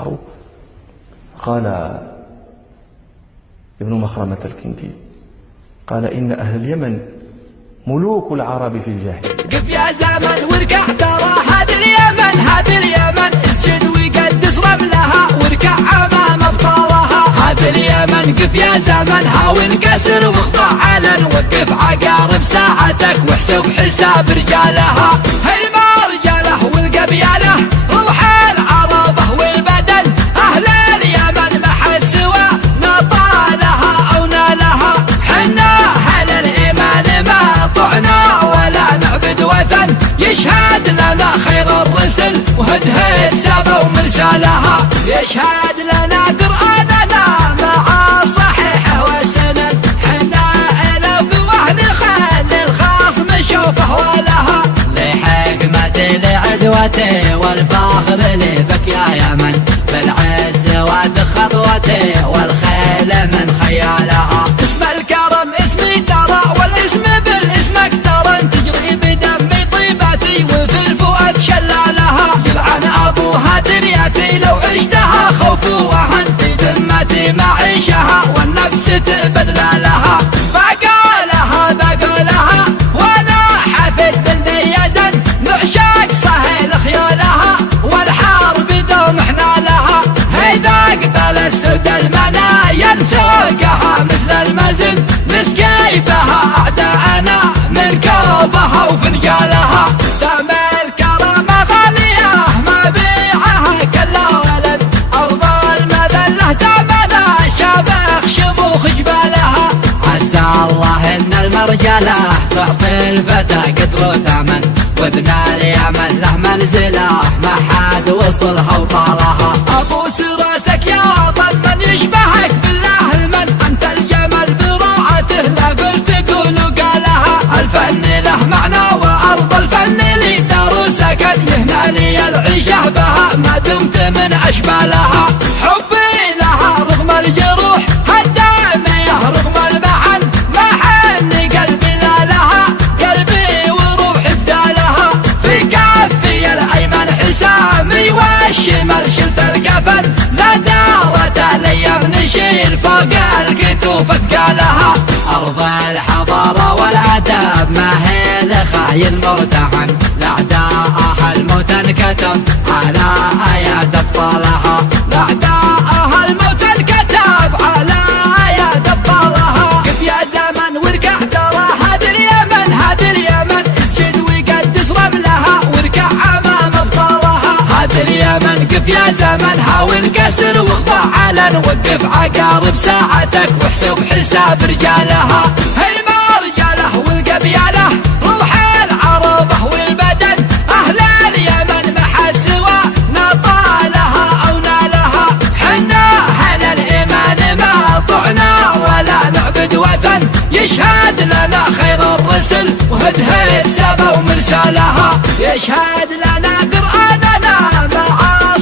آخر. قال ابن مخرمة الكندي قال إن أهل اليمن ملوك العرب في الجاهلية. قف يا زمن واركع ترى هذه اليمن، هذه اليمن اسجد وقدس رملها واركع أمام أبطالها. هذه اليمن قف يا زمن هاون كسر واخضع علن، وقف عقارب ساعتك واحسب حساب رجالها. هيما رجاله والقبيله روح العربه والبدن، أهل اليمن ما حد سوى نطالها أو نالها. حنا أهل الإيمان ما طعنا ولا نعبد وثن، يشهد لنا خير الرسل وهدهد سبا ومرسالها. يشهد لنا قرآننا مع صحيحه وسند، حنا إلى قوه نخلي الخصم شوفه ولها. لحكمتي لعزوتي والفخر لي بك يا يمن، بالعز وث خطوتي والخيل من خيالها. اسم الكرم اسمي ترى والاسم بالاسمك ترى، تجري بدمي طيبتي وفي الفؤاد شلالها. يلعن ابوها دريتي لو عشتها خوف وهن، في ذمتي معيشها والنفس تبذل لها. بقولها بقولها وانا حفد بن ذي يزن، نعشق صهيل خيولها والحرب دوم احنا لها. اذا قبل السود المنايا نسوقها مثل المزن، نسقي بها اعداءنا من كوبها وفنجالها. دم الكرامه غاليه ما بيعها كلا ولد، ارض المذله دامنا شامخ شموخ جبالها. عسى الله ان المرجله تعطي الفتى قدر وثمن، وابن اليمن له منزله ما حد وصلها وطالها. ابوس راسك يا وطن من يشبهك بالله من، انت الجمل براعته لا قلت تقول وقالها. الفن له معنى وارض الفن لي دار سكن، يهنى لي العيشه بها ما دمت من اشبالها. حبي لها رغم الجروح هالداميه رغم المحن، ما حن قلبي لا لها قلبي وروحي فدالها. في كفي الايمن حسامي والشمال شلت الكفن، لا دارت الايام نشيل فوق الكتوف اثقالها. ارض الحضاره والادب ما هي لخاين مرتهن، لاعداءها الموت انكتب على اياد ابطالها. لاعداءها الموت انكتب على اياد ابطالها. قف يا زمن واركع ترى هذه اليمن، هذه اليمن اسجد وقدس رملها واركع امام ابطالها. هذه اليمن قف يا زمن هاون كسر واخضع علن، وقف عقارب ساعتك واحسب حساب رجالها. هيما رجاله والقبيله روح العربه والبدن، اهل اليمن ما حد سوى نطالها او نالها. حنا اهل الايمان ما طعنا ولا نعبد وثن، يشهد لنا خير الرسل وهدهد سبا ومرسالها. يشهد لنا قرآننا مع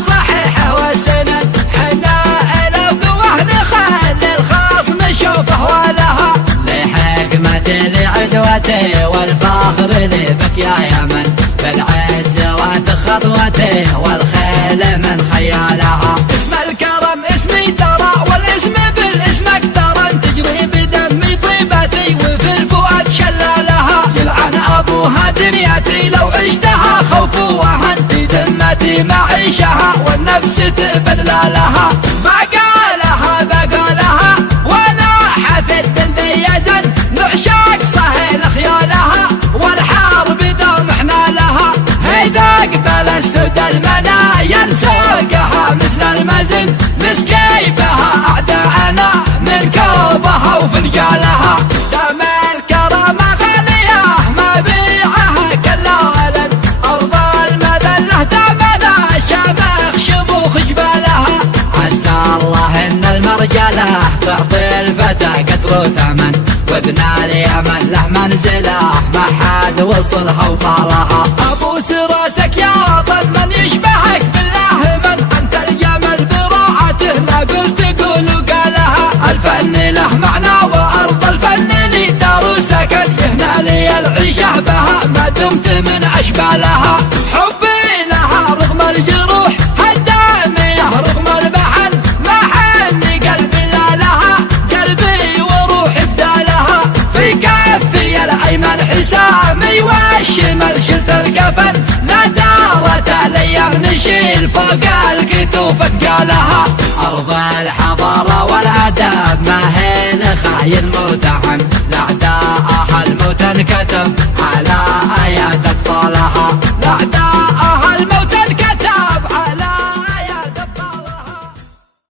صحيحه وسند، حنا إلى قوه نخلي الخصم شوفه ولها. لحكمتي لعزوتي والفخر لي بك يا يمن، بالعز وث خطوتي والخيل من خيالها. اسم الكرم اسمي ترى والاسم بالاسمك ترى، تجري بدمي طيبتي وفي الفؤاد شلالها. يلعن ابوها دنيتي لو عشتها خوف وهن، في ذمتي معيشها والنفس تبذل لها. بقولها بقولها وانا حفد بن ذي يزن، نعشق صهيل خيولها والحرب دوم احنا لها. اذا قبل السود المنايا نسوقها مثل المزن، نسقي بها اعداءنا من كوبها وفنجالها. دم الكرامه غاليه ما بيعها كلا ولد، ارض المذله دامنا شامخ شموخ جبالها. عسى الله ان المرجله تعطي الفتى قدر وثمن، وابن اليمن له منزله ما حد وصلها وطالها. ابوس راسك يا وطن من يشبهك بالله من، انت الجمل براعته لا قلت تقول وقالها. الفن له معنى وارض الفن لي دار سكن، يهنى لي العيشه بها ما دمت من اشبالها. حبي لها رغم الجروح هالداميه رغم لها. أرض الحضارة والأدب ما هي خاين مرتحن، لأعداءها الموت انكتب